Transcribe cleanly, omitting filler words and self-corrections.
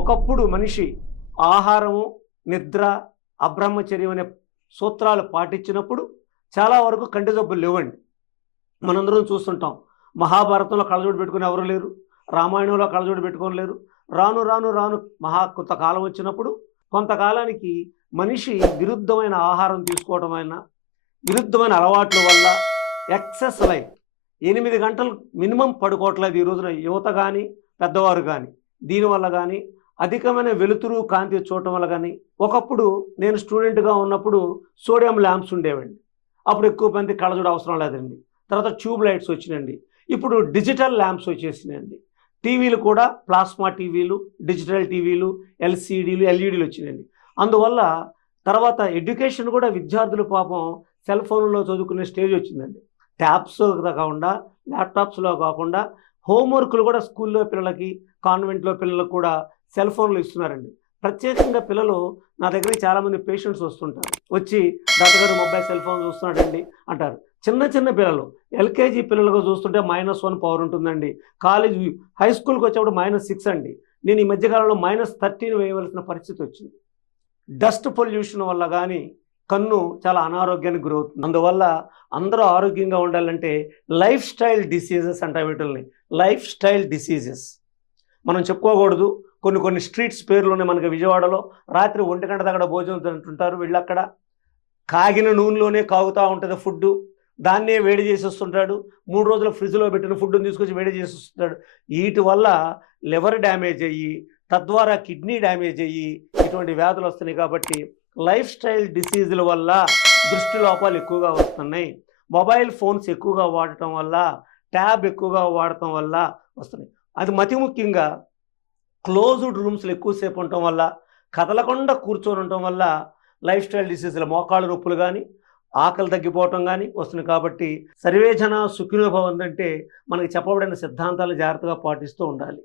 ఒకప్పుడు మనిషి ఆహారము, నిద్ర, అబ్రహ్మచర్యం అనే సూత్రాలు పాటించినప్పుడు చాలా వరకు కంటి జబ్బులు లేవండి. మనందరం చూస్తుంటాం. మహాభారతంలో కళ్ళజోడు పెట్టుకుని ఎవరు లేరు, రామాయణంలో కళ్ళజోడు పెట్టుకొని లేరు. రాను రాను రాను కొంతకాలం వచ్చినప్పుడు కొంతకాలానికి మనిషి విరుద్ధమైన ఆహారం తీసుకోవడం వలన, విరుద్ధమైన అలవాట్ల వల్ల ఎక్సెస్ లైఫ్ 8 గంటలు మినిమం పడుకోవట్లేదు ఈ రోజున యువత కానీ పెద్దవారు కానీ. దీనివల్ల కానీ అధికమైన వెలుతురు కాంతి చూడటం వల్ల కానీ. ఒకప్పుడు నేను స్టూడెంట్గా ఉన్నప్పుడు సోడియం ల్యాంప్స్ ఉండేవండి. అప్పుడు ఎక్కువ మంది కళ్ళజోడు అవసరం లేదండి. తర్వాత ట్యూబ్ లైట్స్ వచ్చినాయండి. ఇప్పుడు డిజిటల్ ల్యాంప్స్ వచ్చేసినాయండి. టీవీలు కూడా ప్లాస్మా టీవీలు, డిజిటల్ టీవీలు, ఎల్సీడీలు, ఎల్ఈడీలు వచ్చినాయండి. అందువల్ల తర్వాత ఎడ్యుకేషన్ కూడా విద్యార్థులు పాపం సెల్ ఫోన్లో చదువుకునే స్టేజ్ వచ్చిందండి. ట్యాబ్స్ కాకుండా, ల్యాప్టాప్స్లో కాకుండా హోంవర్క్లు కూడా స్కూల్లో పిల్లలకి, కాన్వెంట్లో పిల్లలకు కూడా సెల్ ఫోన్లు ఇస్తున్నారండి. ప్రత్యేకంగా పిల్లలు నా దగ్గరికి చాలామంది పేషెంట్స్ వస్తుంటారు. వచ్చి డాక్టర్ గారు మొబైల్ సెల్ ఫోన్ చూస్తున్నాడండి అంటారు. చిన్న చిన్న పిల్లలు, ఎల్కేజీ పిల్లలకు చూస్తుంటే -1 పవర్ ఉంటుందండి. కాలేజీ, హై స్కూల్కి వచ్చేప్పుడు -6 అండి. నేను ఈ మధ్యకాలంలో -13 వేయవలసిన పరిస్థితి వచ్చింది. డస్ట్ పొల్యూషన్ వల్ల కానీ కన్ను చాలా అనారోగ్యానికి గురవుతుంది. అందువల్ల అందరూ ఆరోగ్యంగా ఉండాలంటే లైఫ్ స్టైల్ డిసీజెస్ అంటాం వీటిల్ని. లైఫ్ స్టైల్ డిసీజెస్ మనం చెప్పుకోకూడదు. కొన్ని స్ట్రీట్స్ పేర్లు ఉన్నాయి మనకి విజయవాడలో. రాత్రి 1 గంట దాకా భోజనం తింటుంటారు వీళ్ళు. అక్కడ కాగిన నూనెలోనే కాగుతూ ఉంటుంది ఫుడ్డు. దాన్నే వేడి చేసి వస్తుంటాడు. 3 రోజులు ఫ్రిడ్జ్లో పెట్టిన ఫుడ్ని తీసుకొచ్చి వేడి చేసి వస్తుంటాడు. వీటి వల్ల లివర్ డ్యామేజ్ అయ్యి, తద్వారా కిడ్నీ డ్యామేజ్ అయ్యి ఇటువంటి వ్యాధులు వస్తున్నాయి. కాబట్టి లైఫ్ స్టైల్ డిసీజుల వల్ల దృష్టి లోపాలు ఎక్కువగా వస్తున్నాయి. మొబైల్ ఫోన్స్ ఎక్కువగా వాడటం వల్ల, ట్యాబ్ ఎక్కువగా వాడటం వల్ల వస్తున్నాయి. అది మతి ముఖ్యంగా క్లోజ్డ్ రూమ్స్లో ఎక్కువసేపు ఉండటం వల్ల, కదలకుండా కూర్చొని ఉండటం వల్ల లైఫ్ స్టైల్ డిసీజులు, మోకాళ్ళ నొప్పులు కానీ, ఆకలి తగ్గిపోవటం కానీ వస్తుంది. కాబట్టి సర్వే జన సుఖినో భవంతు అంటే మనకి చెప్పబడిన సిద్ధాంతాలు జాగ్రత్తగా పాటిస్తూ ఉండాలి.